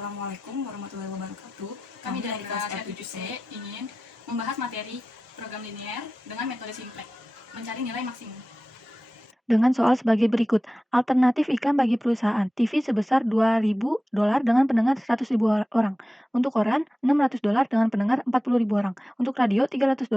Assalamualaikum warahmatullahi wabarakatuh. Kami dari kelas F7C ingin membahas materi program linear dengan metode simplex, mencari nilai maksimum. Dengan soal sebagai berikut. Alternatif iklan bagi perusahaan. TV sebesar $2.000 dengan pendengar 100.000 orang. Untuk koran, $600 dengan pendengar 40.000 orang. Untuk radio, $300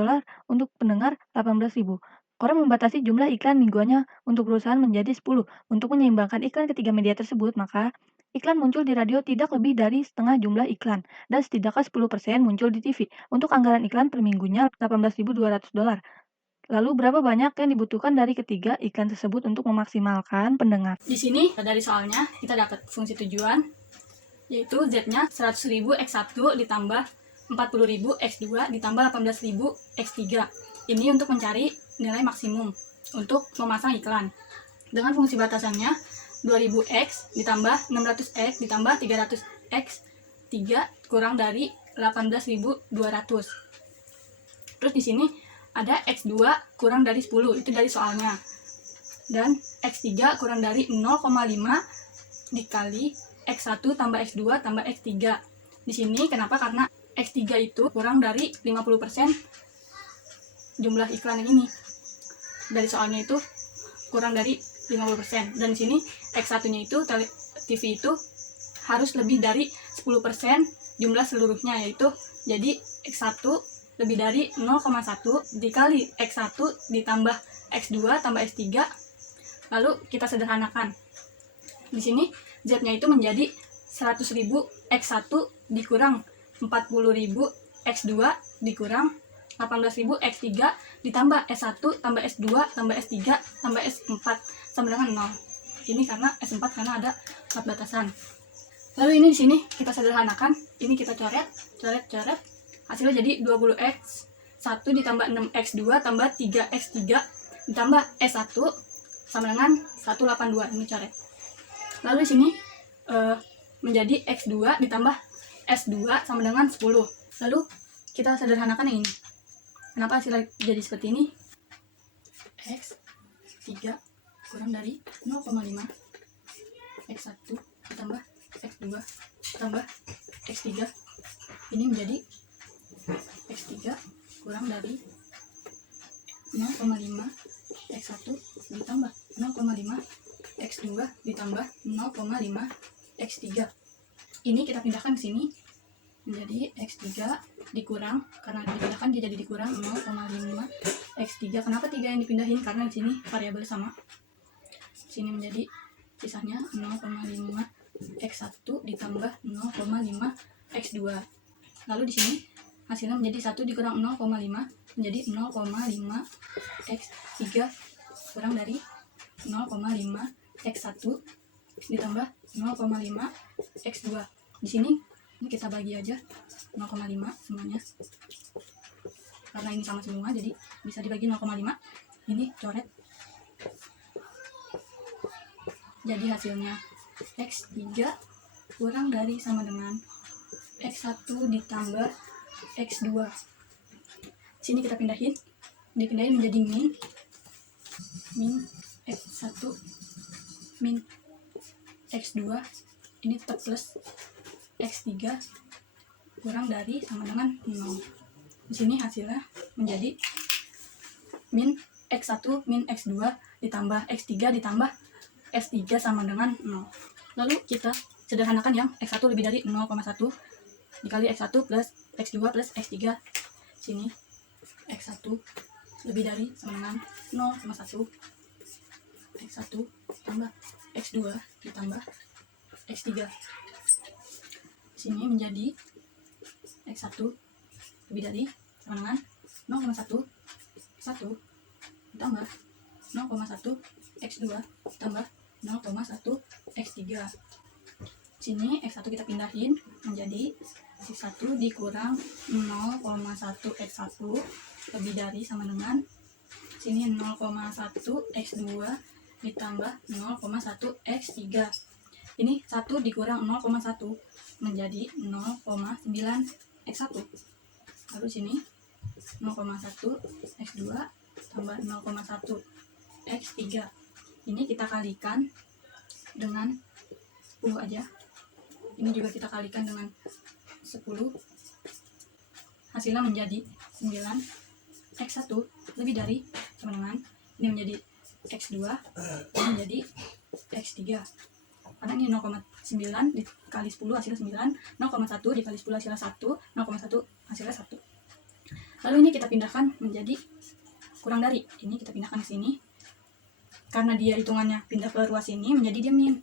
untuk pendengar 18.000. Koran membatasi jumlah iklan mingguannya untuk perusahaan menjadi 10. Untuk menyeimbangkan iklan ketiga media tersebut, maka iklan muncul di radio tidak lebih dari setengah jumlah iklan, dan setidaknya 10% muncul di TV. Untuk anggaran iklan per minggunya $18.200. Lalu berapa banyak yang dibutuhkan dari ketiga iklan tersebut untuk memaksimalkan pendengar? Di sini dari soalnya kita dapat fungsi tujuan, yaitu Z-nya 100.000 X1 ditambah 40.000 X2 ditambah 18.000 X3. Ini untuk mencari nilai maksimum untuk memasang iklan. Dengan fungsi batasannya 2000X ditambah 600X ditambah 300X 3 kurang dari 18.200. Terus di sini ada X2 kurang dari 10, itu dari soalnya. Dan X3 kurang dari 0,5 dikali X1 tambah X2 tambah X3. Di sini kenapa? Karena X3 itu kurang dari 50% jumlah iklan yang ini. Dari soalnya itu kurang dari 50%. Dan di sini X1-nya itu TV itu harus lebih dari 10% jumlah seluruhnya, yaitu jadi X1 lebih dari 0,1 dikali X1 ditambah X2 tambah X3. Lalu kita sederhanakan. Di sini Z-nya itu menjadi 100.000 X1 dikurang 40.000 X2 dikurang 18.000 X3 ditambah S1 tambah S2 tambah S3 tambah S4 sama dengan 0. Ini karena S4 karena ada empat batasan. Lalu ini di sini kita sederhanakan. Ini kita coret. Hasilnya jadi 20X 1 ditambah 6X2 tambah 3X3 ditambah S1 sama dengan 182. Ini coret. Lalu di sini menjadi X2 ditambah S2 sama dengan 10. Lalu kita sederhanakan yang ini. Kenapa hasilnya jadi seperti ini? X3 kurang dari 0,5 X1 ditambah X2 tambah X3. Ini menjadi X3 kurang dari 0,5 X1 ditambah 0,5 X2 ditambah 0,5 X3. Ini kita pindahkan ke sini menjadi X3 dikurang, karena dipindahkan dia jadi dikurang 0,5 X3. Kenapa 3 yang dipindahin? Karena di sini variabel sama. Sini menjadi sisanya 0,5 X1 ditambah 0,5 X2. Lalu di sini hasilnya menjadi 1 dikurang 0,5 menjadi 0,5 X3 kurang dari 0,5 X1 ditambah 0,5 X2. Di sini ini kita bagi aja 0,5 semuanya. Karena ini sama semua jadi bisa dibagi 0,5. Ini coret. Jadi hasilnya X3 kurang dari sama dengan X1 ditambah X2. Sini kita pindahin. Dipindahin menjadi min X1 min X2. Ini tetap plus X3 kurang dari sama dengan 0. Di sini hasilnya menjadi min X1 min X2 ditambah X3 ditambah S3 sama dengan 0. Lalu kita sederhanakan yang X1 lebih dari 0,1 dikali X1 plus X2 plus X3. Sini X1 lebih dari sama dengan 0,1 X1 tambah X2 ditambah X3. Sini menjadi X1 lebih dari sama dengan 0,1 1 ditambah 0,1 X2 ditambah 0,1 X3. Sini X1 kita pindahin menjadi X1 dikurang 0,1 X1 lebih dari sama dengan sini 0,1 X2 ditambah 0,1 X3. Ini 1 dikurang 0,1 menjadi 0,9 X1. Lalu sini 0,1 X2 tambah 0,1 X3. Ini kita kalikan dengan 10 aja. Ini juga kita kalikan dengan 10. Hasilnya menjadi 9. X1 lebih dari sama dengan ini menjadi X2, ini menjadi X3. Karena ini 0,9 dikali 10 hasilnya 9, 0,1 dikali 10 hasilnya 1, 0,1 hasilnya 1. Lalu ini kita pindahkan menjadi kurang dari. Ini kita pindahkan ke sini. Karena dia hitungannya pindah ke ruas ini, menjadi dia min.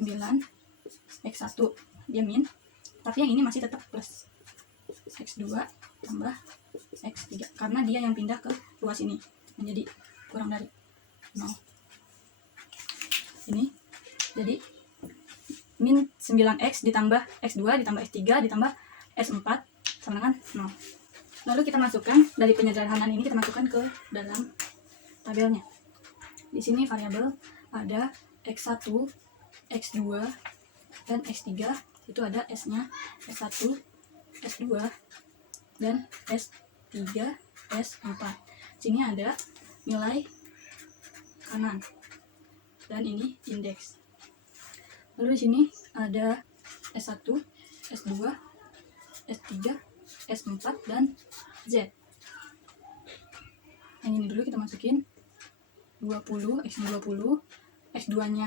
9 X1 dia min. Tapi yang ini masih tetap plus. X2 tambah X3. Karena dia yang pindah ke ruas ini. Menjadi kurang dari 0. Ini jadi min 9X ditambah X2 ditambah X3 ditambah S4 sama dengan 0. Lalu kita masukkan, dari penyederhanaan ini kita masukkan ke dalam tabelnya. Di sini variabel ada X1, X2, dan X3. Itu ada S-nya S1, S2, dan S3, S4. Sini ada nilai kanan. Dan ini indeks. Lalu di sini ada S1, S2, S3, S4, dan Z. Yang ini dulu kita masukin 20, X-nya 20, X2-nya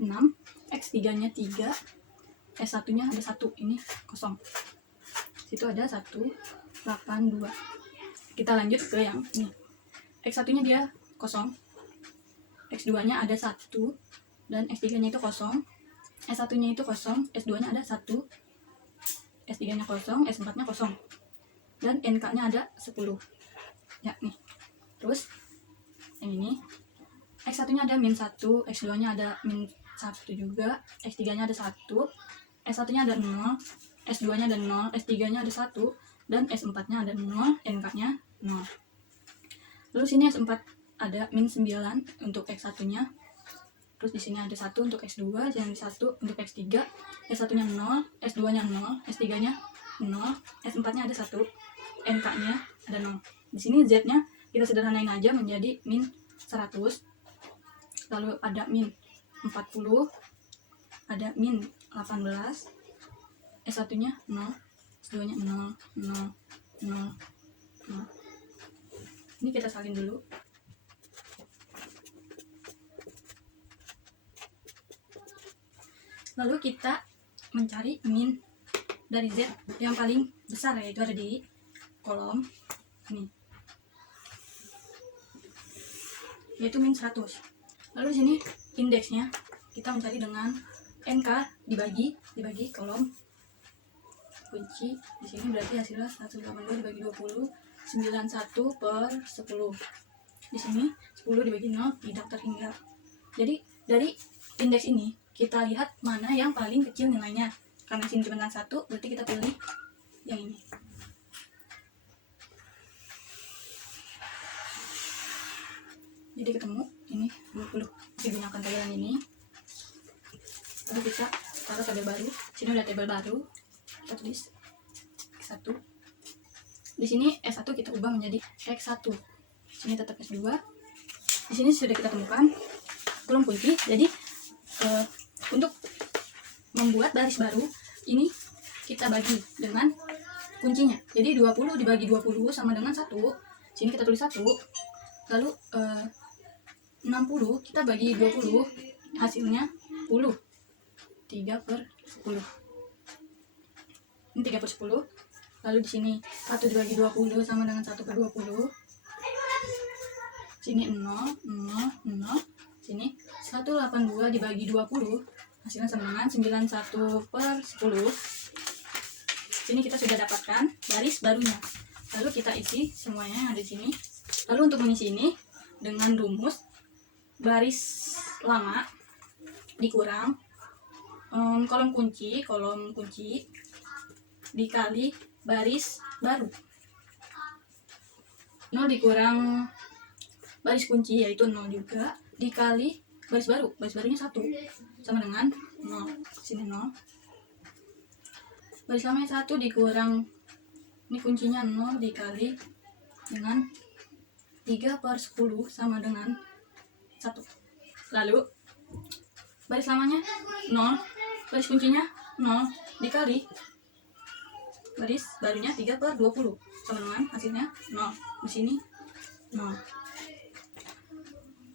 6, X3-nya 3, S1-nya ada 1, ini kosong. Situ ada 182. Kita lanjut ke yang ini. X1-nya dia kosong, X2-nya ada 1, dan X3-nya itu kosong, S1-nya itu kosong, S2-nya ada 1, S3-nya kosong, S4-nya kosong, dan NK-nya ada 10. Ya, nih. Terus, yang ini, X1-nya ada min 1, X2-nya ada min 1 juga, X3-nya ada 1, S1-nya ada 0, S2-nya ada 0, S3-nya ada 1, dan S4-nya ada 0, NK-nya 0. Lalu sini S4 ada min 9 untuk X1-nya. Terus di sini ada 1 untuk X2, yang 1 untuk X3, S1-nya 0, S2-nya 0, S3-nya 0, S4-nya ada 1, NK-nya ada 0. Di sini Z-nya kita sederhanain aja menjadi min 100. Lalu ada min 40, ada min 18, S1-nya 0, S2-nya 0, 0, 0, 0. Ini kita salin dulu. Lalu kita mencari min dari Z yang paling besar, yaitu ada di kolom ini, yaitu min 100. Lalu di sini indeksnya kita mencari dengan NK dibagi kolom kunci. Di sini berarti hasilnya 182 dibagi 20, 91 per 10. Di sini 10 dibagi 0 tidak terhingga. Jadi dari indeks ini kita lihat mana yang paling kecil nilainya. Karena sini cuma 1, berarti kita pilih yang ini. Jadi ketemu ini 20. Digunakan tabelan ini. Lalu kita taruh tabel baru. Sini udah tabel baru. Kita tulis X1. Di sini S1 kita ubah menjadi X1. Sini tetap S2. Di sini sudah kita temukan kolom kunci. Jadi untuk membuat baris baru ini kita bagi dengan kuncinya. Jadi 20 dibagi 20 sama dengan 1. Sini kita tulis 1. Lalu 60 kita bagi 20, hasilnya 10. 3 per 10. Ini 3 per 10. Lalu di sini 1 dibagi 20 sama dengan 1 per 20. Sini 0, 0, 0. Sini 182 dibagi 20, hasilnya sama dengan 91 per 10. Sini kita sudah dapatkan baris barunya. Lalu kita isi semuanya yang ada di sini. Lalu untuk mengisi ini dengan rumus baris lama dikurang kolom kunci dikali baris baru. 0 dikurang baris kunci yaitu 0 juga dikali baris baru. Baris barunya 1 sama dengan 0. Sini 0. Baris lamanya 1 dikurang ini kuncinya 0 dikali dengan 3 per 10 sama dengan 1. Lalu baris lamanya 0, baris kuncinya 0 dikali baris barunya 3/20 sama dengan hasilnya 0. Di sini 0.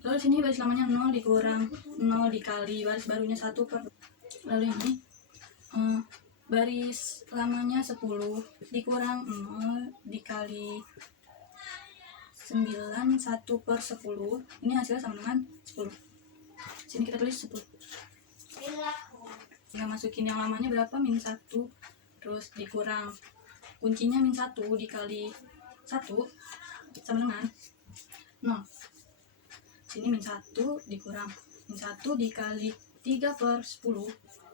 Lalu sini baris lamanya 0 dikurang 0 dikali baris barunya 1/2. Lalu ini baris lamanya 10 dikurang 0 dikali 9 1/10. Ini hasilnya sama dengan 10. Sini kita tulis 10. Tinggal masukin yang lamanya berapa, -1, terus dikurang kuncinya -1 dikali 1 sama dengan 0. Sini -1 dikurang -1 dikali 3/10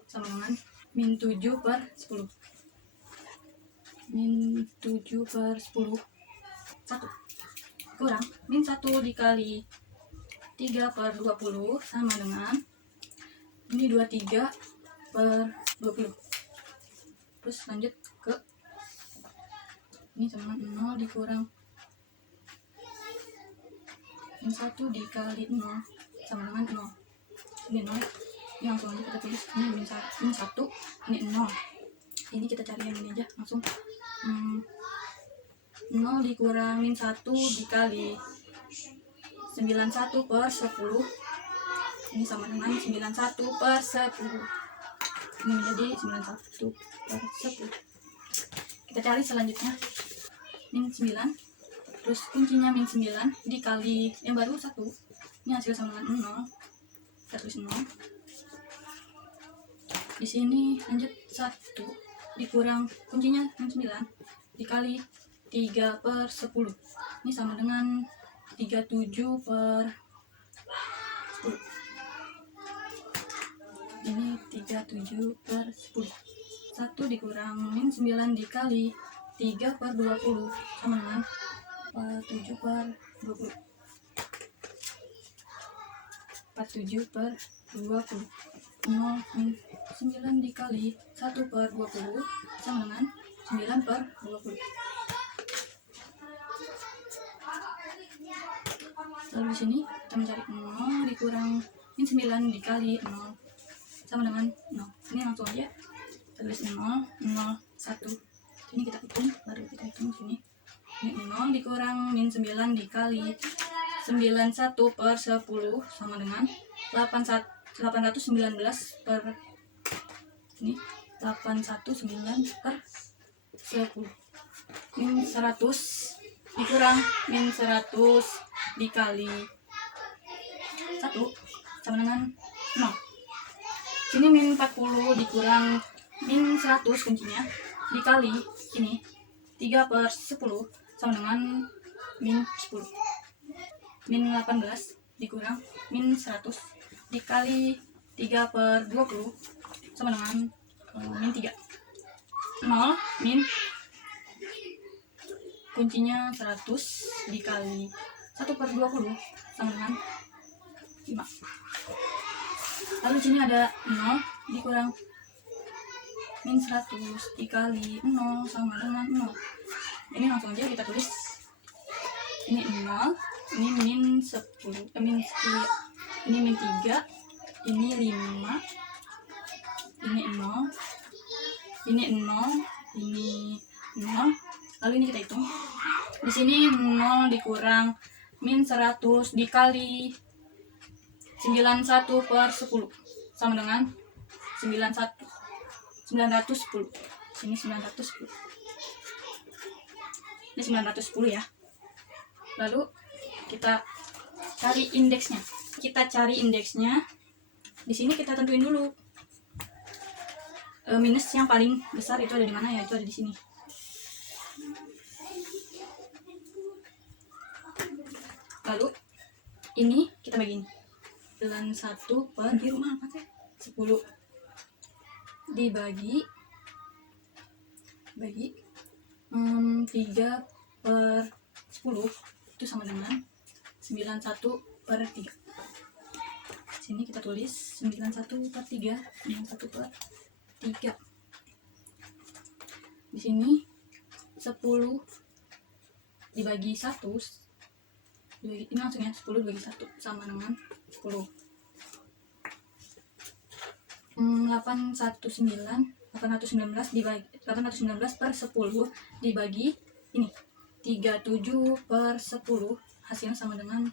sama dengan -7/10. -7/10 1 kurang -1 dikali 3/20 sama dengan ini 23/20. Terus lanjut ke ini sama dengan 0 dikurang -1 dikali 0 sama dengan 0. Ini 0 ya. Ini langsung aja kita tulis ini -1, ini 0. Ini kita cari yang ini aja langsung. 0 dikurang -1 dikali 91/10. Ini sama dengan 91/10. Ini menjadi 91/10. Kita cari selanjutnya -9. Terus kuncinya -9 dikali yang baru 1. Ini hasil sama dengan 0. Kita tulis 0. Di sini lanjut 1 dikurang kuncinya -9 dikali 3/10. Ini sama dengan 37/10. Ini 37/10. 1 dikurang -9 dikali 3/20 sama dengan 47/20. 47/20. 9 dikali 1/20 sama dengan 9/20. Lalu di sini kita mencari 0 dikurang -9 dikali 0 sama dengan 0. Ini langsung aja tulis 0 0 1. Ini kita hitung, baru kita hitung sini. Ini 0 dikurang -9 dikali 91/10 sama dengan 819 per ini 819/10. -100 dikurang -100 dikali 1 sama dengan 0. Sini -40 dikurang -100 kuncinya dikali ini 3/10 sama dengan -10. -18 dikurang -100 dikali 3/20 sama dengan -3. 0 min kuncinya 100 dikali 1/20 sama dengan 5. Lalu sini ada 0 dikurang -100 dikali 0 sama dengan 0. Ini langsung aja kita tulis. Ini 0, ini -10, -10 ya. Ini -3, ini 5, ini 0, ini 0, ini 0. Lalu ini kita hitung. Di sini 0 dikurang -100 dikali 91/10 sama dengan 910. Sini 910. Ini 910 ya. Lalu kita cari indeksnya. Di sini kita tentuin dulu. Minus yang paling besar itu ada di mana ya? Itu ada di sini. Lalu ini kita bagiin 1 per di rumah 10 dibagi 3/10 itu sama dengan 91/3. Sini kita tulis 91/3, 91/3. Di sini 10 dibagi 1, ini langsung ya, 10 dibagi 1 sama dengan 10. 819 per 10 dibagi ini 37 per 10, hasilnya sama dengan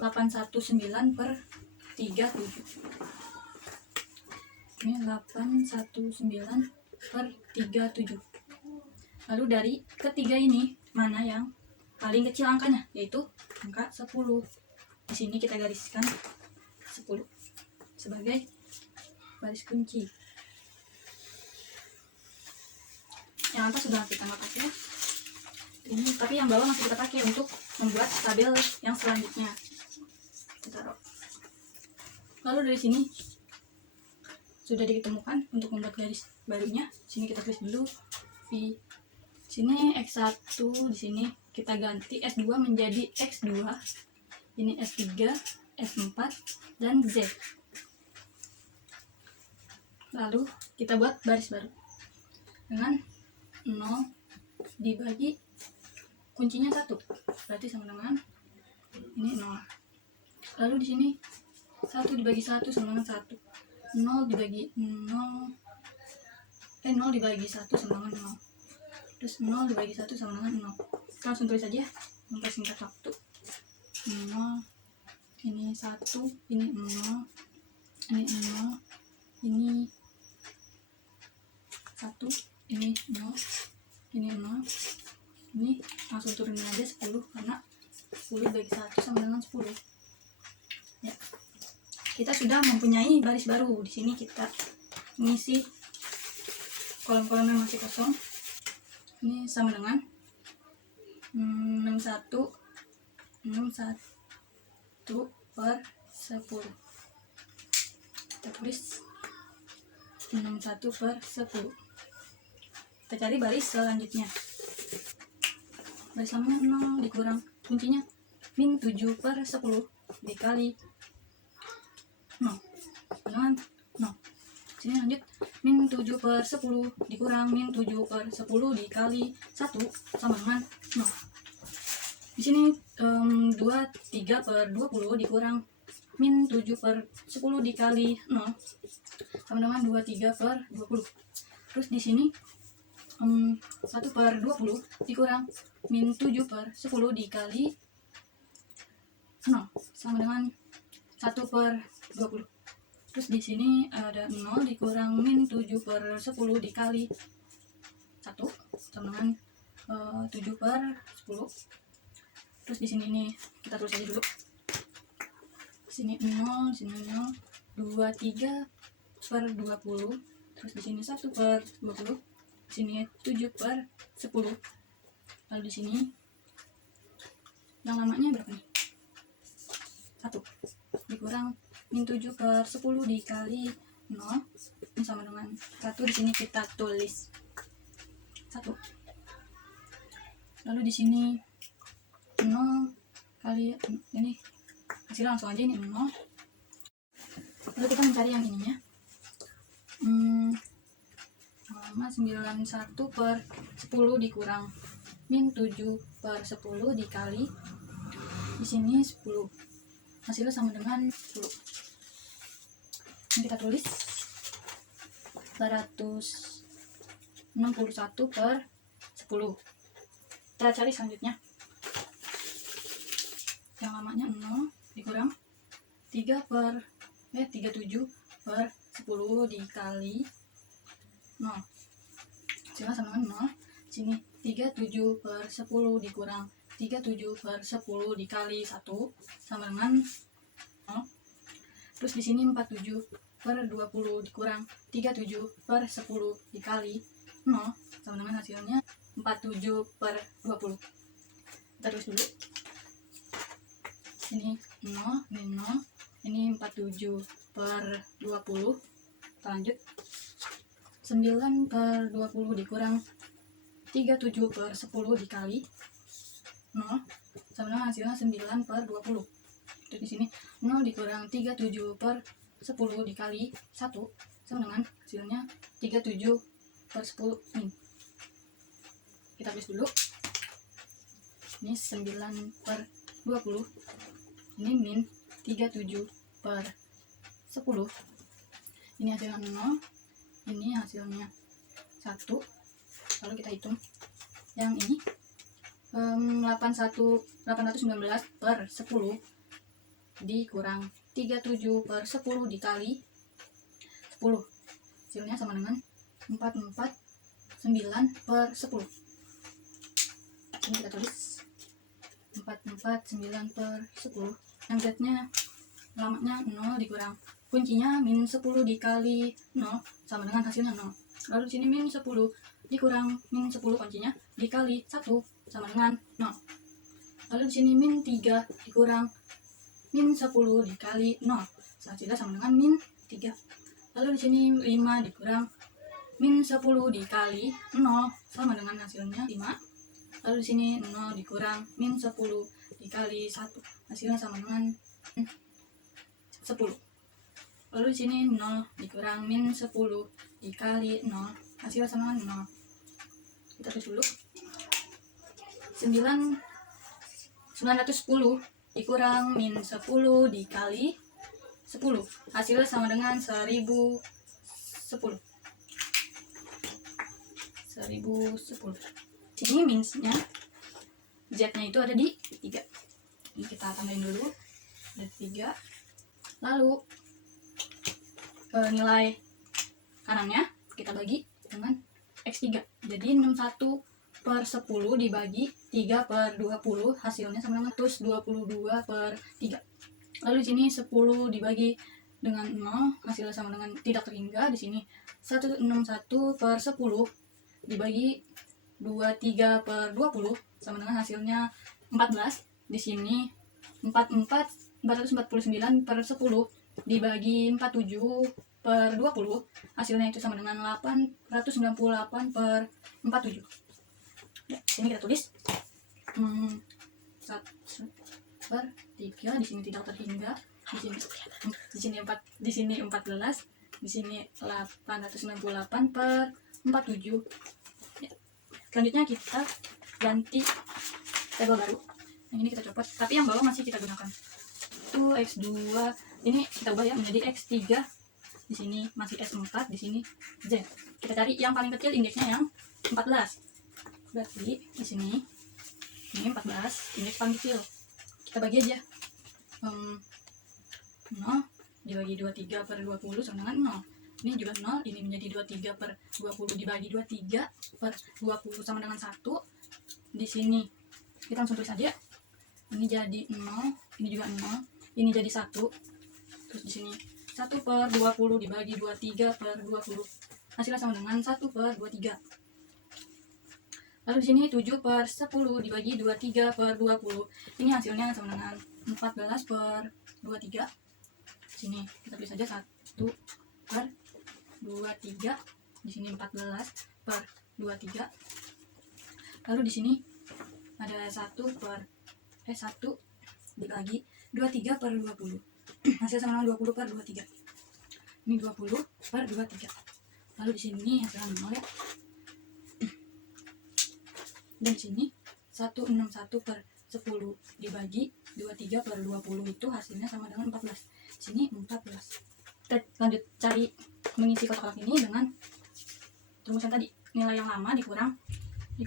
819 per 37. Ini 819 per 37. Lalu dari ketiga ini mana yang paling kecil angkanya, yaitu angka 10. Di sini kita gariskan 10 sebagai baris kunci. Yang atas sudah kita nggak pakai ini, tapi yang bawah masih kita pakai untuk membuat tabel yang selanjutnya. Kita taruh. Lalu dari sini sudah ditemukan untuk membuat garis barunya. Sini kita tulis dulu V. Sini X1, di sini kita ganti S2 menjadi X2. Ini S3, S4, dan Z. Lalu kita buat baris baru dengan 0 dibagi kuncinya 1, berarti sama dengan ini 0. Lalu di sini 1 dibagi 1 sama dengan 1. 0 dibagi 0 dibagi 1 sama dengan 0. Terus 0 dibagi 1 sama dengan 0. Kita langsung tulis aja mempersingkat waktu. 0, ini 1, ini 0, ini 0, ini 1, ini 0, ini 0, ini langsung turunin aja 10 karena 10 bagi 1 sama dengan 10. Ya. Kita sudah mempunyai baris baru. Di sini kita mengisi kolom-kolom yang masih kosong. Ini sama dengan 61 per 10. Kita tulis 61 per 10. Kita cari baris selanjutnya. Baris sama 0 dikurang kuncinya min 7 per 10 dikali 0 dengan 0. Sini lanjut min 7 per 10 dikurang min 7 per 10 dikali 1 sama dengan 0. Di sini 23 per 20 dikurang min 7 per 10 dikali 0 sama dengan 23 per 20. Terus di sini 1 per 20 dikurang min 7 per 10 dikali 0 sama dengan 1 per 20. Terus di sini ada 0 dikurang min 7 per 10 dikali 1 sama dengan 7 per 10. Terus di sini ini kita tulis aja dulu. Sini 0, sini 0, 23 per 20. Terus di sini 1 per 20. Sini 7 per 10. Lalu di sini yang lamanya berapa nih? 1 dikurang min 7 per 10 dikali 0 ini sama dengan 1. Di sini kita tulis 1. Lalu di sini 0 kali ini hasil langsung aja ini 0. Lalu kita mencari yang ininya. 91 per 10 dikurang min 7 per 10 dikali di sini 10. Hasilnya sama dengan 10. Ini kita tulis 261 per 10. Kita cari selanjutnya. Yang lamanya 0 dikurang 37 per 10 dikali 0. Hasilnya sama dengan 0. Sini 37 per 10 dikurang 37 per 10 dikali 1 sama dengan 0. Terus di sini 47 per 20 dikurang 37 per 10 dikali 0 sama dengan hasilnya 47 per 20. Kita tulis dulu. Ini 0, ini 0, ini 47 per 20. Kita lanjut. 9 per 20 dikurang 37 per 10 dikali 0 sama dengan hasilnya 9 per 20. Terus di sini 0 dikurang 37 per 10 dikali 1 sama dengan hasilnya 37 per 10 min. Kita tulis dulu. Ini 9 per 20. Ini min 37 per 10 Ini hasilnya 0, ini hasilnya 1. Lalu kita hitung yang ini 819 per 10 dikurang 37 per 10 dikali 10, hasilnya sama dengan 449 per 10. Ini kita tulis 449 per 10. Yang Z-nya alamatnya 0 dikurang kuncinya min 10 dikali 0 sama dengan hasilnya 0. Lalu di sini min 10 dikurang min 10 kuncinya dikali 1 sama dengan 0. Lalu di sini min 3 dikurang min 10 dikali 0, hasilnya sama dengan min 3. Lalu di sini 5 dikurang min 10 dikali 0 sama dengan hasilnya 5. Lalu di sini 0 dikurang min 10 dikali 1, hasilnya sama dengan 10. Lalu di sini 0 dikurang min 10 dikali 0, hasilnya sama dengan 0. Kita tulis dulu. 910 dikurang min 10 dikali 10, hasilnya sama dengan 1010. 1010. Sini minusnya, Z-nya itu ada di 3. Ini kita tambahin dulu. Ada 3. Lalu nilai kanannya kita bagi dengan X3. Jadi 61 per 10 dibagi 3 per 20, hasilnya sama dengan 122 per 3. Lalu di sini 10 dibagi dengan 0, hasilnya sama dengan tidak terhingga. Di sini 161 per 10 dibagi 23 per 20 sama dengan hasilnya 14. Di sini 449 per 10 dibagi 47 per 20, hasilnya itu sama dengan 898 per 47. Ya, sini kita tulis 1 per 3, di sini tidak terhingga, di sini 4, di sini 14, di sini 898 per 47. Ya. Selanjutnya kita ganti tabel baru. Yang ini kita copot, tapi yang bawah masih kita gunakan. Itu X2, ini kita ubah ya menjadi X3. Di sini masih S4, di sini Z. Kita cari yang paling kecil, indeksnya yang 14. Berarti di sini ini 14, indeks paling kecil. Kita bagi aja. 0 dibagi 23 per 20 sama dengan 0. Ini juga 0, ini menjadi 23 per 20 dibagi 23 per 20 sama dengan 1. Di sini kita langsung tulis aja. Ini jadi 0, ini juga 0, ini jadi 1. Terus di sini 1 per 20 dibagi 23 per 20, hasilnya sama dengan 1 per 23. Lalu di sini 7 per 10 dibagi 23 per 20, ini hasilnya sama dengan 14 per 23. Sini kita tulis saja 1 per 23, di sini 14 per 23. Lalu di sini ada 1 dibagi 23 per 20, hasil sama dengan 20 per 23. Ini 20 per 23. Lalu di sini hasilnya 0 ya. Dan di sini 161 per 10 dibagi 23 per 20 itu hasilnya sama dengan 14. Di sini 14. Kita lanjut cari mengisi kotak ini dengan rumusan tadi. Nilai yang lama dikurang 3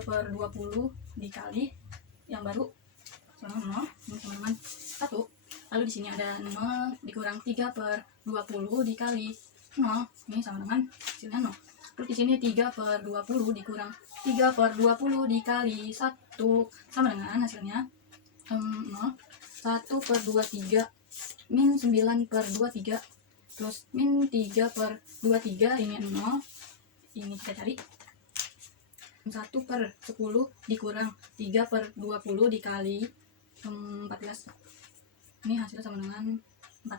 per 20 dikali yang baru sama 0, ini sama dengan 1. Lalu di sini ada 0 dikurang 3 per 20 dikali 0, ini sama dengan hasilnya 0. Terus di sini 3 per 20 dikurang 3 per 20 dikali 1 sama dengan hasilnya 0. 1 per 23 min 9 per 23 plus min 3 per 23, ini 0. Ini kita cari 1 per 10 dikurang 3 per 20 dikali 14. Ini hasilnya sama dengan 4.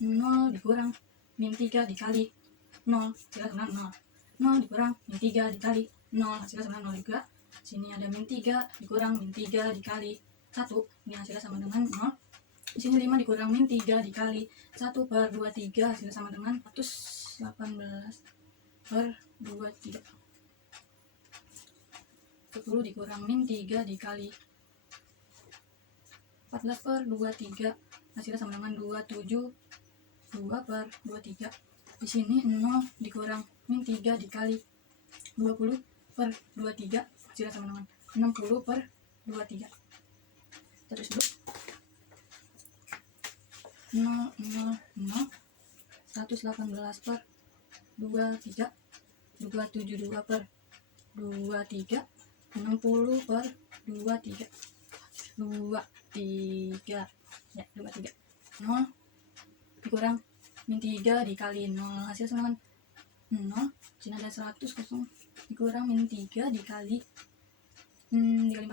0 dikurang min 3 dikali 0, hasilnya sama dengan 0. 0 dikurang min 3 dikali 0, hasilnya sama dengan 0 juga. Sini ada min 3 dikurang min 3 dikali 1, ini hasilnya sama dengan 0. Di sini 5 dikurang min 3 dikali 1 per 23, hasilnya sama dengan 118 per 23. 10 dikurang min 3 dikali 14 per 23, hasilnya sama dengan 272 per 23. Di sini 0 dikurang min 3 dikali 20 per 23 hasilnya sama dengan 60 per 23. Terus dulu 0, 0, 0, 118 per 23, 272 per 23, 60 per 23, 23, ya 23, 0 dikurang min 3 dikali 0 hasil sama dengan 0. Sini ada 100 kosong dikurang min 3 dikali 14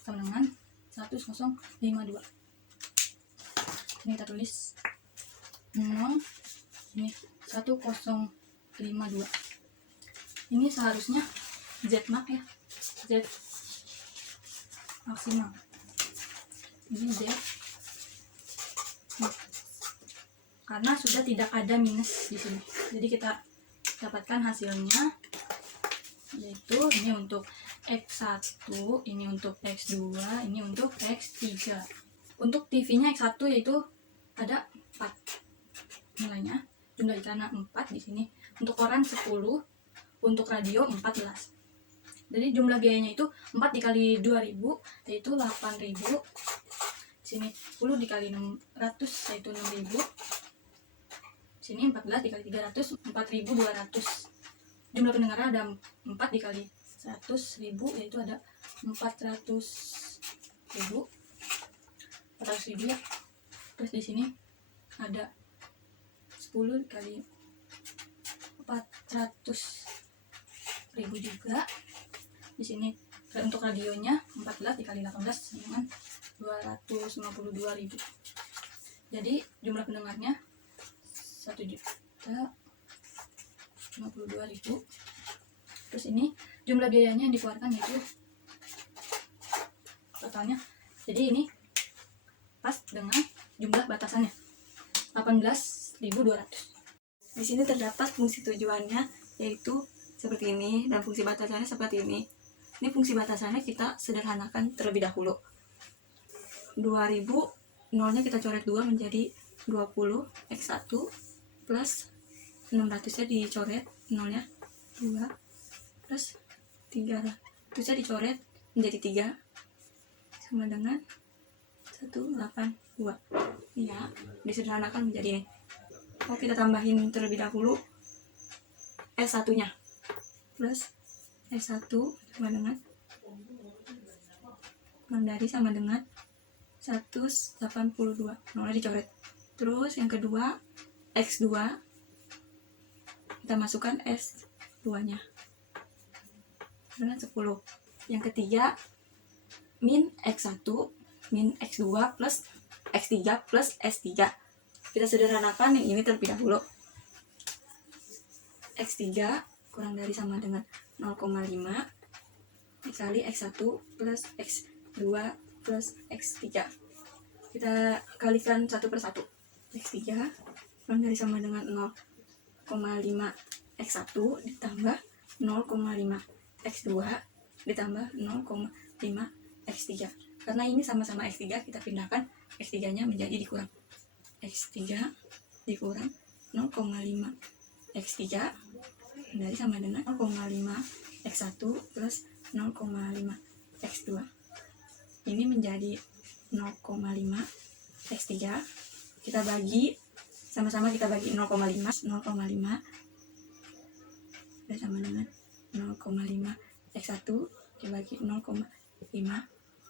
sama dengan 1052. Ini kita tulis 0, ini 1052. Ini seharusnya Z max ya, Z maksimal. Ini Z max. Karena sudah tidak ada minus di sini. Jadi kita dapatkan hasilnya yaitu ini untuk X1, ini untuk X2, ini untuk X3. Untuk TV-nya X1 yaitu ada 4 nilainya, jumlah iklannya 4 di sini. Untuk koran 10, untuk radio 14. Jadi jumlah biayanya itu 4 dikali 2000 yaitu 8000. Sini 10 dikali 600 yaitu 6000. Sini 14 dikali 300 4200. Jumlah pendengar ada 4 dikali 100.000 yaitu ada 400.000 ya. Terus di sini ada 10 dikali 400.000 juga. Di sini untuk radionya 14 dikali 18 dengan 252.000. Jadi jumlah pendengarnya 1.052.000. Terus ini jumlah biayanya yang dikeluarkan yaitu totalnya. Jadi ini pas dengan jumlah batasannya 18.200. Di sini terdapat fungsi tujuannya yaitu seperti ini dan fungsi batasannya seperti ini. Ini fungsi batasannya kita sederhanakan terlebih dahulu. 2000 nolnya kita coret 2 menjadi 20 X1 plus 600 nya dicoret nolnya 2 plus 300 nya dicoret menjadi 3 sama dengan 182. Ya, disederhanakan menjadi ini. Oh, kita tambahin terlebih dahulu S1 nya plus S1 sama dengan dari sama dengan 182, nolnya dicoret. Terus yang kedua X2 kita masukkan S2 nya dengan 10. Yang ketiga min X1 min X2 plus X3 plus S3. Kita sederhanakan yang ini terlebih dahulu. X3 kurang dari sama dengan 0,5 dikali X1 plus X2 plus X3. Kita kalikan satu per satu. X3 kurang dari sama dengan 0,5 X1 ditambah 0,5 X2 ditambah 0,5 X3. Karena ini sama-sama X3, kita pindahkan X3 nya menjadi dikurang X3 dikurang 0,5 X3 dari sama dengan 0,5 X1 plus 0,5 X2. Ini menjadi 0,5 X3. Kita bagi, sama-sama kita bagi 0,5 dan sama dengan 0,5 X1 dibagi 0,5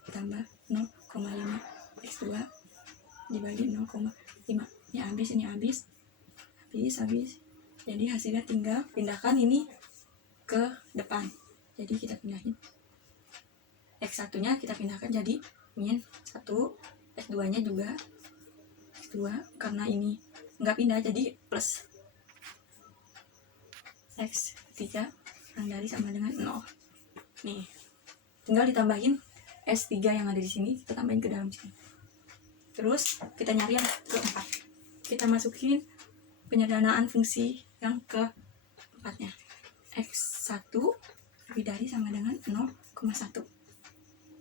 tambah 0,5 X2 dibagi 0,5. Ini habis. Jadi hasilnya tinggal pindahkan ini ke depan. Jadi kita pindahin X1 nya kita pindahkan jadi min 1, X2 nya juga X2, karena ini nggak pindah jadi plus X3 kurang dari sama dengan 0. Nih tinggal ditambahin S3 yang ada di sini, kita tambahin ke dalam sini. Terus kita nyari yang keempat, kita masukin penyederhanaan fungsi yang keempatnya. X1 lebih dari sama dengan 0,1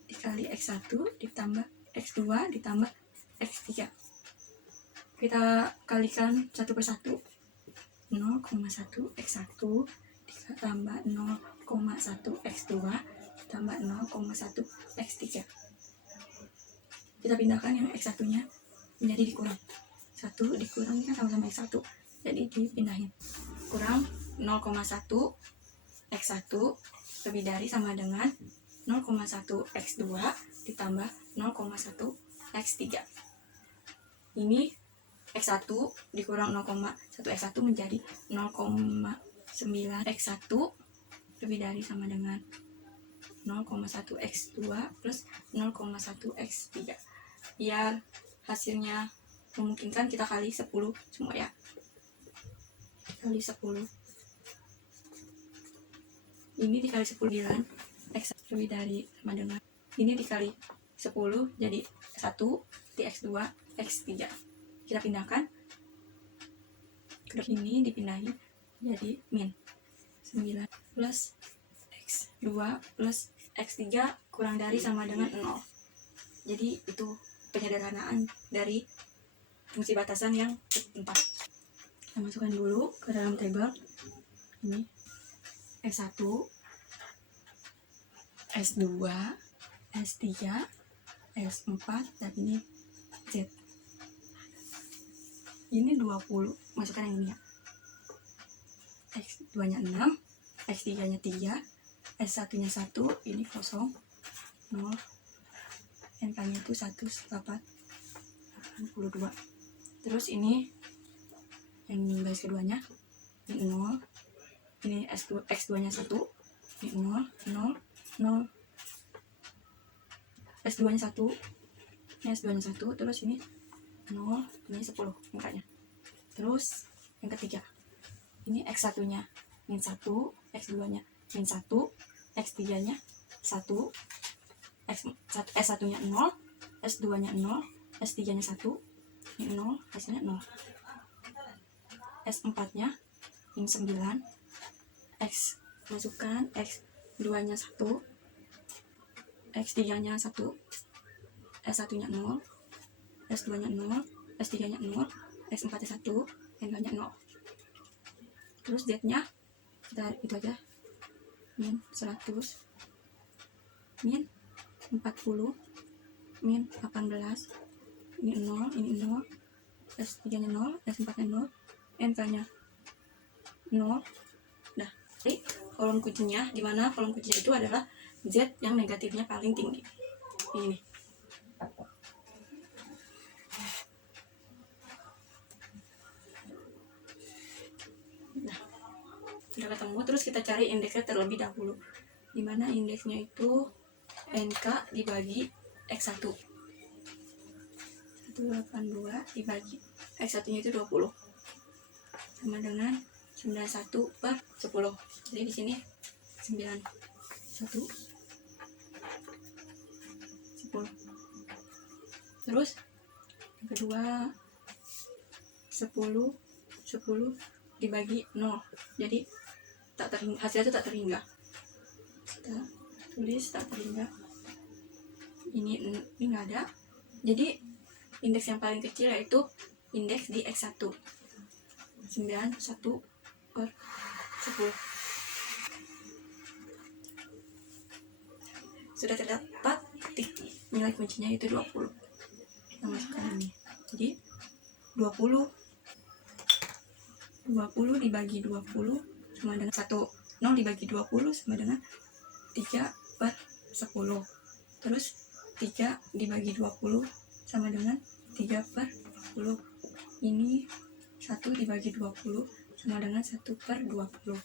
dikali X1 ditambah X2 ditambah X3. kita kalikan satu persatu. 0,1 X1 ditambah 0,1 X2 tambah 0,1 X3. Kita pindahkan yang X1 nya menjadi dikurang 1 dikurang, ini kan sama-sama X1, jadi dipindahin. Kurang 0,1 X1 lebih dari sama dengan 0,1 X2 ditambah 0,1 X3. Ini X1 dikurang 0,1 X1 menjadi 0,9 X1 lebih dari sama dengan 0,1 X2 plus 0,1 X3. Biar hasilnya memungkinkan, kita kali 10 semua ya. Kali 10. Ini dikali 10 X lebih dari sama dengan ini dikali 10 jadi 1 di X2 X3. Kita pindahkan ke sini, dipindahin jadi min 9 plus X2 plus X3 kurang dari sama dengan 0. Jadi itu penyederhanaan dari fungsi batasan yang keempat. Kita masukkan dulu ke dalam tabel ini S1, S2, S3, S4, dan ini Z. Ini 20, masukkan yang ini ya. X2 nya 6, X3 nya 3, S1 nya 1, ini kosong 0, NK nya itu 182. Terus ini yang baris keduanya ini 0, ini X2 nya 1, ini 0, 0, 0, S2 nya 1, ini S2 nya 1, terus ini 0, ini 10 angkanya. Terus yang ketiga ini X1 nya min 1, X2 nya min 1, X3 nya 1, S1 nya 0, S2 nya 0, S3 nya 1, ini 0, hasilnya 0. S4 nya min 9, X masukkan, X2 nya 1, X3 nya 1, S1 nya 0, S2 nya 0, S3 nya 0, S4 nya 1, NK nya 0. Terus Z nya kita itu aja, min 100, min 40, min 18, ini 0, ini 0, S3 nya 0, S4 nya 0, NK nya 0. Nah, jadi kolom kuncinya, dimana kolom kuncinya itu adalah Z yang negatifnya paling tinggi. Ini. Nah, udah ketemu. Terus kita cari indeksnya terlebih dahulu, dimana indeksnya itu NK dibagi X1. 182 dibagi X1 nya itu 20 sama dengan 91 per 10. Jadi di sini 91 10. Terus yang kedua 10 dibagi 0. Jadi hasilnya itu tak terhingga. Kita tulis tak terhingga. Ini nggak ada. Jadi indeks yang paling kecil yaitu indeks di X1. 91 per 10. Sudah terdapat nilai kuncinya itu 20. Kita masukkan ini. Jadi 20 dibagi 20 sama dengan 1. 0 dibagi 20 sama dengan 3 per 10. Terus 3 dibagi 20 sama dengan 3 per 10. Ini 1 dibagi 20 sama dengan 1 per 20.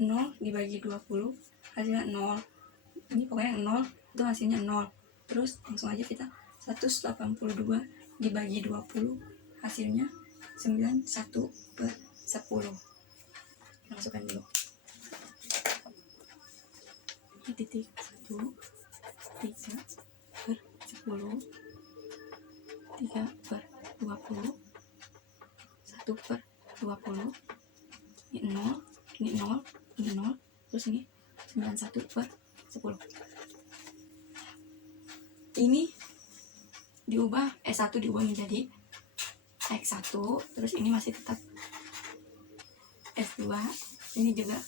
0 dibagi 20 hasilnya 0. Ini pokoknya 0 itu hasilnya 0. Terus langsung aja kita 182 dibagi 20 hasilnya 91 per 10. Masukkan dulu. Titik 1, 3 per 10, 3 per 20, 1 per 20, ini 0, ini 0, ini 0, terus ini 91 per 10. Ini diubah, S1 diubah menjadi X1, terus ini masih tetap S2, ini juga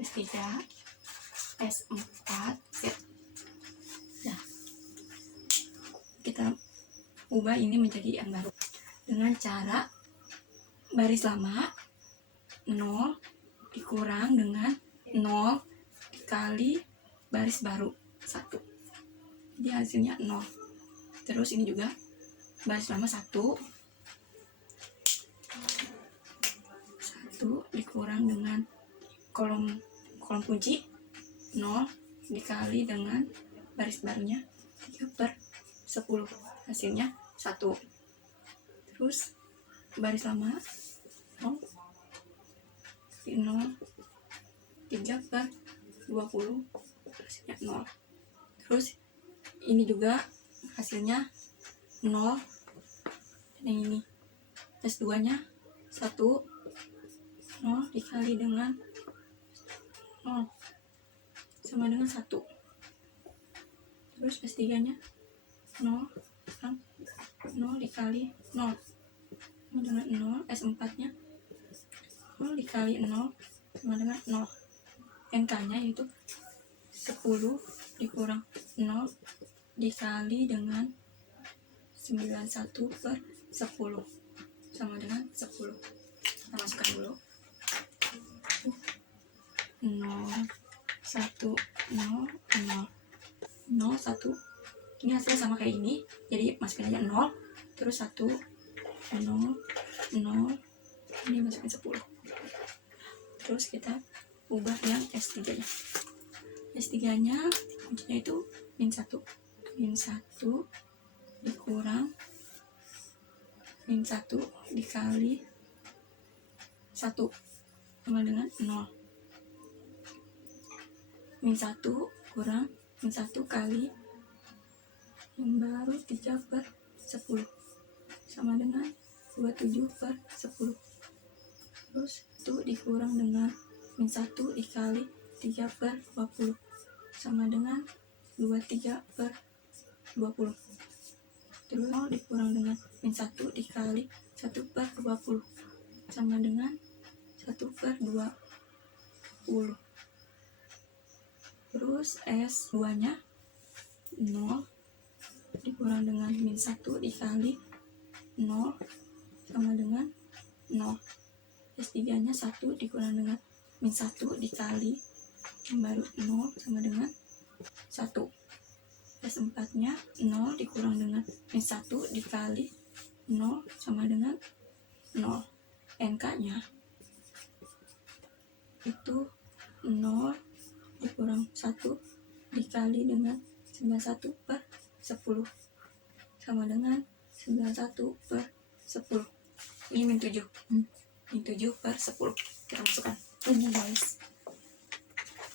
S3, S4, Z. Nah, kita ubah ini menjadi yang baru dengan cara baris lama 0 dikurang dengan 0 dikali baris baru 1, jadi hasilnya 0. Terus ini juga baris lama 1 dikurang dengan kolom kunci 0 dikali dengan baris barunya 3/10, hasilnya 1. Terus baris lama 0 3/20, hasilnya 0. Terus ini juga hasilnya 0, yang ini S2 nya 1, 0 dikali dengan 0 sama dengan 1. Terus S3 nya 0 dikali 0 sama dengan 0. S4 nya 0 dikali 0 sama dengan 0. NK nya yaitu 10 dikurang 0 dikali dengan 91/10 sama dengan 10. Kita masukkan dulu 0 1 0 0 0 1. Ini hasilnya sama kayak ini, jadi masukin aja 0, terus 1 0 0, ini masukin 10. Terus kita ubah yang S3 nya. S3 nya kuncinya itu -1 dikurang -1 dikali 1 sama dengan 0. -1 kurang -1 kali yang baru 3/10 sama dengan 27/10. Terus itu dikurang dengan -1 dikali 3/20 sama dengan 23/20. Terus 0 dikurang dengan -1 dikali 1/20 sama dengan 1/20. Terus S2 nya 0 dikurang dengan -1 dikali 0 sama dengan 0. S3 nya 1 dikurang dengan -1 dikali yang baru 0 sama dengan 1. S4 nya 0 dikurang dengan -1 dikali 0 sama dengan 0. NK nya itu 0 dikurang 1 dikali dengan 91/10 sama dengan 91/10. Ini -7. -7/10. Kita masukkan ini guys.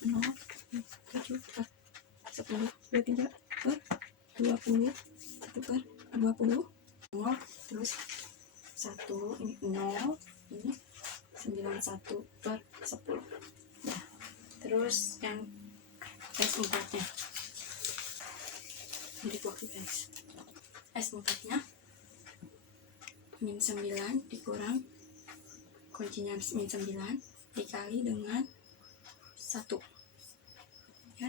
0 7/10 23/20 1/20 0, terus 1 ini 0, ini 91/10. Nah, terus yang S4 nya ini waktu guys. S4 nya -9 dikurang kuncinya -9 dikali dengan 1 ya,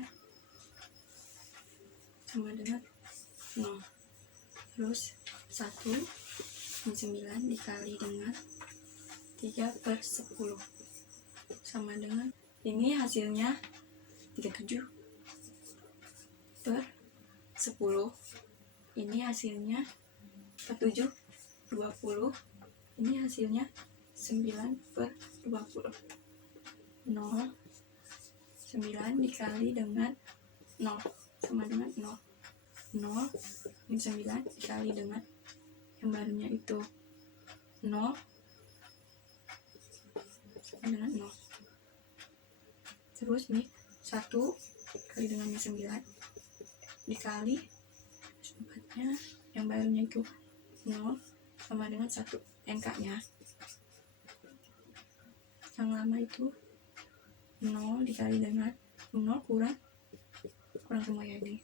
sama dengan 0. Terus 1 -9 dikali dengan 3/10 sama dengan, ini hasilnya 37/10. Ini hasilnya 47/20. Ini hasilnya 9/20. 0 9 dikali dengan 0 sama dengan 0. 0 9 dikali dengan yang barunya itu 0 sama dengan 0. Terus nih 1 kali dengan 9 dikali 4-nya yang barunya itu 0 sama dengan 1. NK nya yang lama itu 0 dikali dengan 0 kurang semua ya ini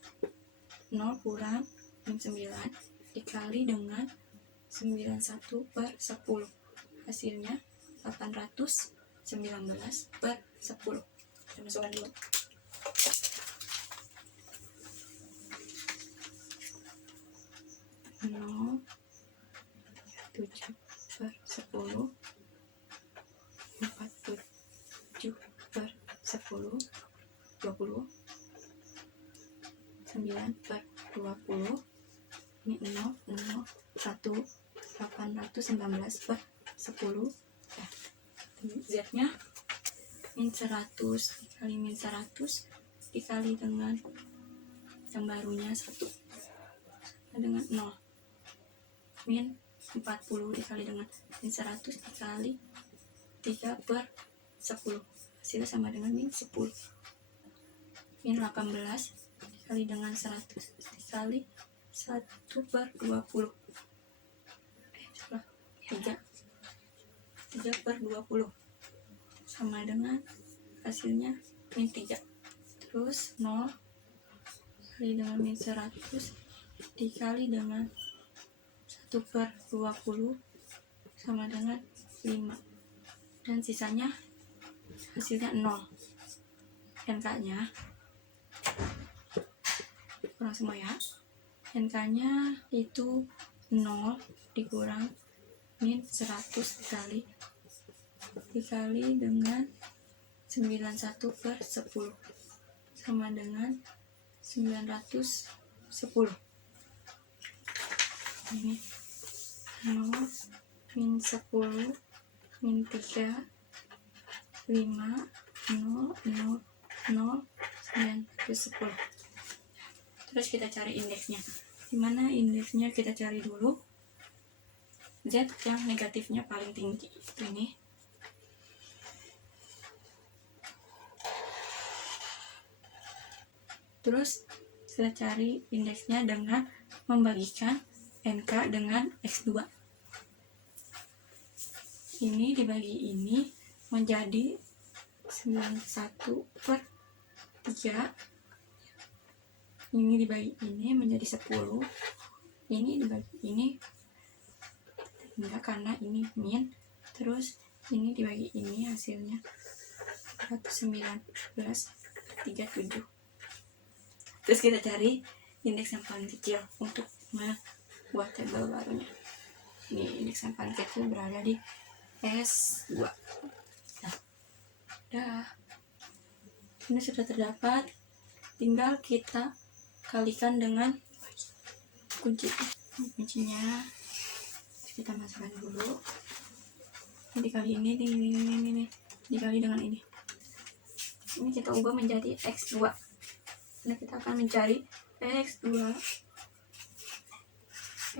0 kurang 9 dikali dengan 91 per 10. Hasilnya 819 per 10. Kita masukkan dulu. 7 per 10, 47 per 10, 20, 9 per 20, ini 0, 0, 1, 819 per 10. Z-nya min 100 dikali min 100 dikali dengan yang barunya 1 dengan 0, min 40 dikali dengan min 100 dikali 3 per 10, hasilnya sama dengan min 10. Min 18 dikali dengan 100 dikali 1 per 20, 3 per 20 sama dengan hasilnya min 3. Terus 0 dikali dengan min 100 dikali dengan 1 per 20 sama dengan 5, dan sisanya hasilnya 0. NK nya kurang semua ya, NK nya itu 0 dikurang min 100 dikali dengan 91 per 10 sama dengan 910. Ini 0 min 10 min 3 5 0 0 0 910. Terus kita cari indeksnya. Dimana indeksnya kita cari dulu. Z yang negatifnya paling tinggi itu ini. Terus kita cari indeksnya dengan membagikan NK dengan X2. Ini dibagi ini menjadi 91 per 3. Ini dibagi ini menjadi 10. Ini dibagi ini enggak, karena ini min. Terus ini dibagi ini hasilnya 119,37. Terus kita cari indeks yang paling kecil untuk membuat tabel barunya. Ini indeks yang paling kecil berada di S2. Dah. Ini sudah terdapat. Tinggal kita kalikan dengan kuncinya. Kita masukkan dulu. Ini dikali ini dikali dengan ini. Ini kita ubah menjadi X2. Nah, kita akan mencari X2,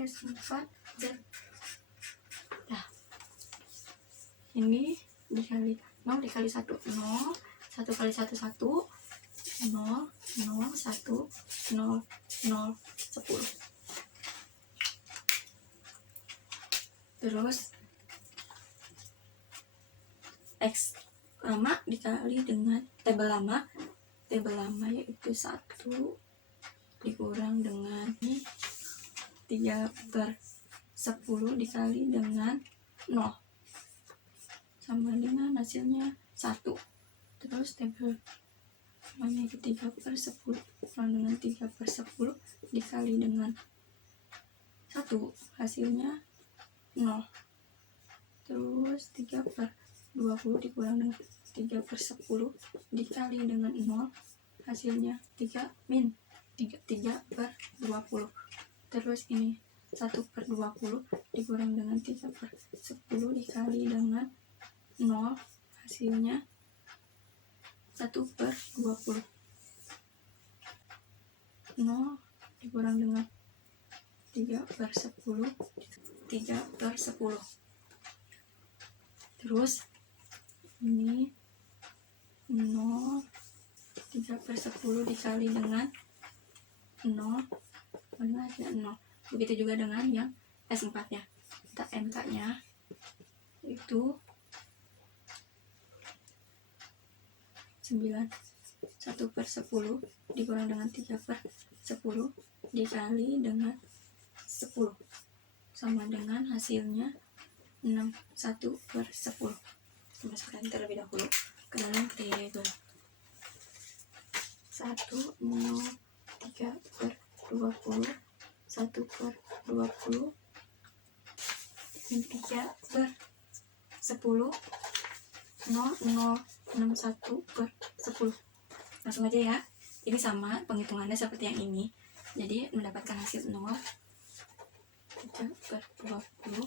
S4, Z. Nah, ini dikali 0 dikali 1, 0, 1 kali 1, 1, 0, 0, 1, 0, 0, 10. Terus X lama dikali dengan tabel lama yaitu 1 dikurang dengan 3 per 10 dikali dengan 0 sama dengan hasilnya 1. Terus tabel lamanya itu 3 per 10 kurang dengan 3 per 10 dikali dengan 1, hasilnya 0. Terus 3 per 20 dikurang dengan 3 per 10 dikali dengan 0, hasilnya 3 min 3 per 20. Terus ini 1 per 20 dikurang dengan 3 per 10 dikali dengan 0, hasilnya 1 per 20. 0 dikurang dengan 3 per 10, 3 per 10. Terus ini 0, 3 per 10 dikali dengan 0, hasilnya 0. Begitu juga dengan yang S4 nya. Kita NK nya itu 9, 1 per 10 dikurang dengan 3 per 10 dikali dengan 10 sama dengan hasilnya 61/10. Kita masukkan terlebih dahulu ke dalam tabel. 1/3/20, 1/20, 3/10, 0061/10. Langsung aja ya. Ini sama penghitungannya seperti yang ini. Jadi mendapatkan hasil 0, 3/20,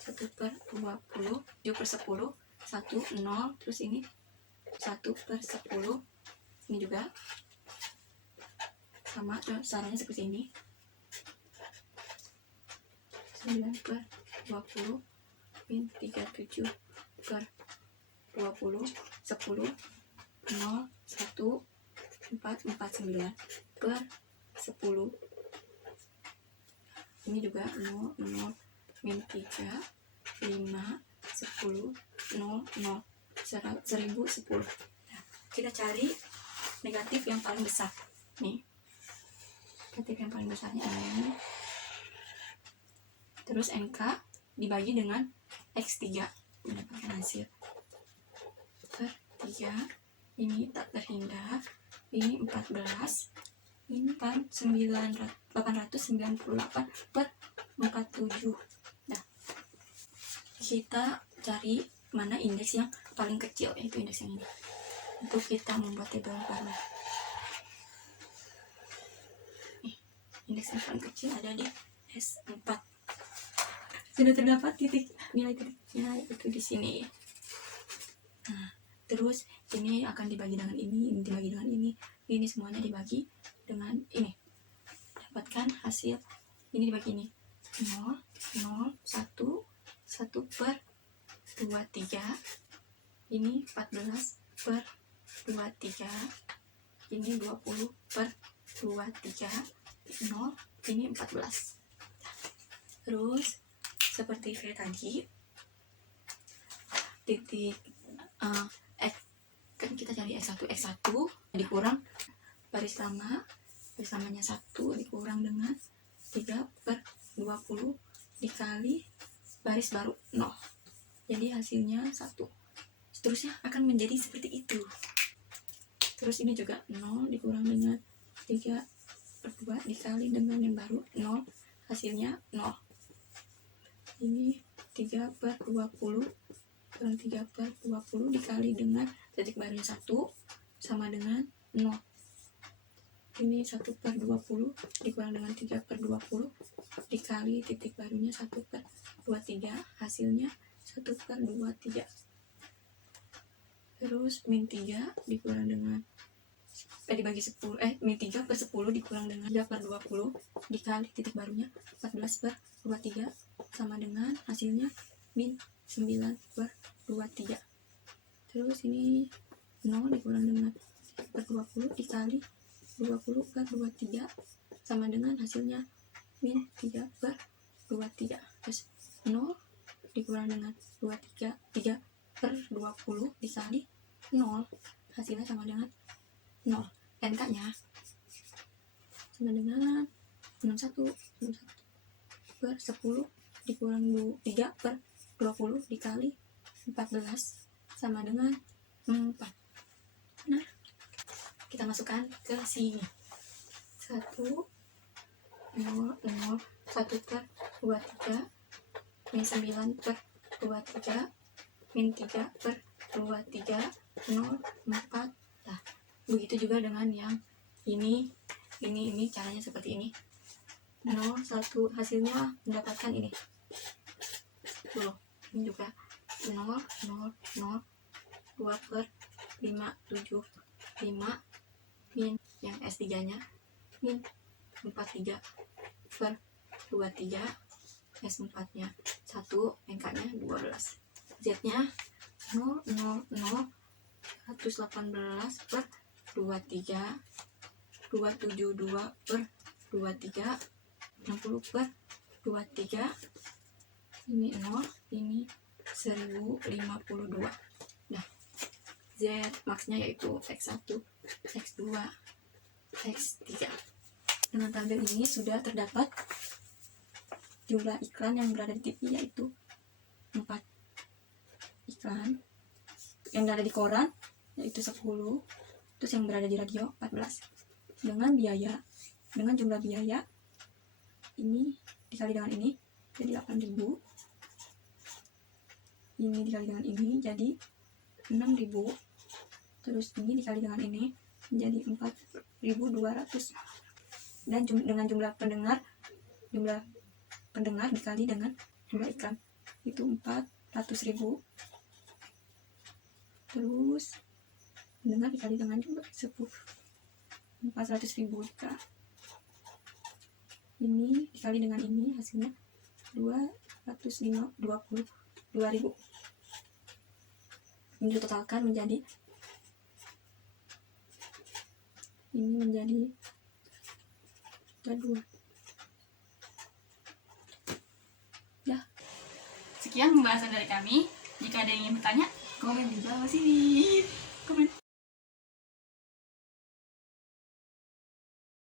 1/20, 7/10, 1, 0, terus ini 1/10. Ini juga sama caranya seperti ini. 9/20 min 37/20, 10, 0, 1, 449/10. Ini juga 0, 0, min 3, 5, 10, 0, 0, 1010. Nah, kita cari negatif yang paling besar. Nih, negatif yang paling besarnya ini. Terus NK dibagi dengan X3, mendapatkan hasil per 3. Ini tak terhindar. Ini 14. Ini kan 898/47. Nah, kita cari mana indeks yang paling kecil, yaitu indeks yang ini. Untuk kita membuat tabel baru. Indeks yang paling kecil ada di S4. Sudah terdapat nilai titiknya itu di sini. Nah, terus ini akan dibagi dengan ini dibagi dengan ini semuanya dibagi dengan ini. Dapatkan hasil ini dibagi ini 0, 0, 1, 1/23. Ini 14/23. Ini 20/23. 0, ini 14. Terus seperti kayak tadi, titik X, kan kita cari X1 dikurang baris lamanya 1 dikurang dengan 3/20 dikali baris baru 0. Jadi hasilnya 1. Seterusnya akan menjadi seperti itu. Terus ini juga 0 dikurang dengan 3/2 dikali dengan yang baru 0, hasilnya 0. Ini 3/20 kurang 3/20 dikali dengan titik barunya 1 sama dengan 0. Ini 1/20 dikurang dengan 3/20 dikali titik barunya 1/23, hasilnya 1/23. Terus min 3 dikurang dengan dibagi 10, min 3/10 dikurang dengan 3/20 dikali titik barunya 14/23 sama dengan hasilnya min 9/23. Terus ini 0 dikurang dengan 3/20 dikali 20/23 sama dengan hasilnya min 3/23. Terus 0 dikurang dengan 3/20 dikali 0, hasilnya sama dengan 0. NK nya sama dengan 61/10 dikurang 3/20 dikali 14 sama dengan 4. Nah, kita masukkan ke sini 1, 0, 0, 1/23 min 9/23 min 3/23 0, 4. Nah, begitu juga dengan yang ini caranya seperti ini. 0, 1, hasilnya mendapatkan ini 10. Ini juga 0, 0, 0, 2/575 min yang S3 nya min 43/23, S4 nya 1, NK nya 12, Z nya 0, 0, 0, 118/23, 272/23, 60/23. Ini 0, ini 1052. Nah, Z maksnya yaitu X1, X2, X3. Dengan tabel ini sudah terdapat jumlah iklan yang berada di TV, yaitu 4 iklan. Yang berada di koran yaitu 10, terus yang berada di radio 14. Dengan jumlah biaya ini dikali dengan ini jadi 8.000, ini dikali dengan ini jadi 6.000, terus ini dikali dengan ini menjadi 4.200, dan dengan jumlah pendengar dikali dengan jumlah iklan itu 400.000, terus pendengar dikali dengan jumlah 400.000 juga. Ini dikali dengan ini hasilnya 22.000. Ini ditotalkan menjadi kedua. Ya, sekian pembahasan dari kami. Jika ada yang ingin bertanya, komen di bawah sini.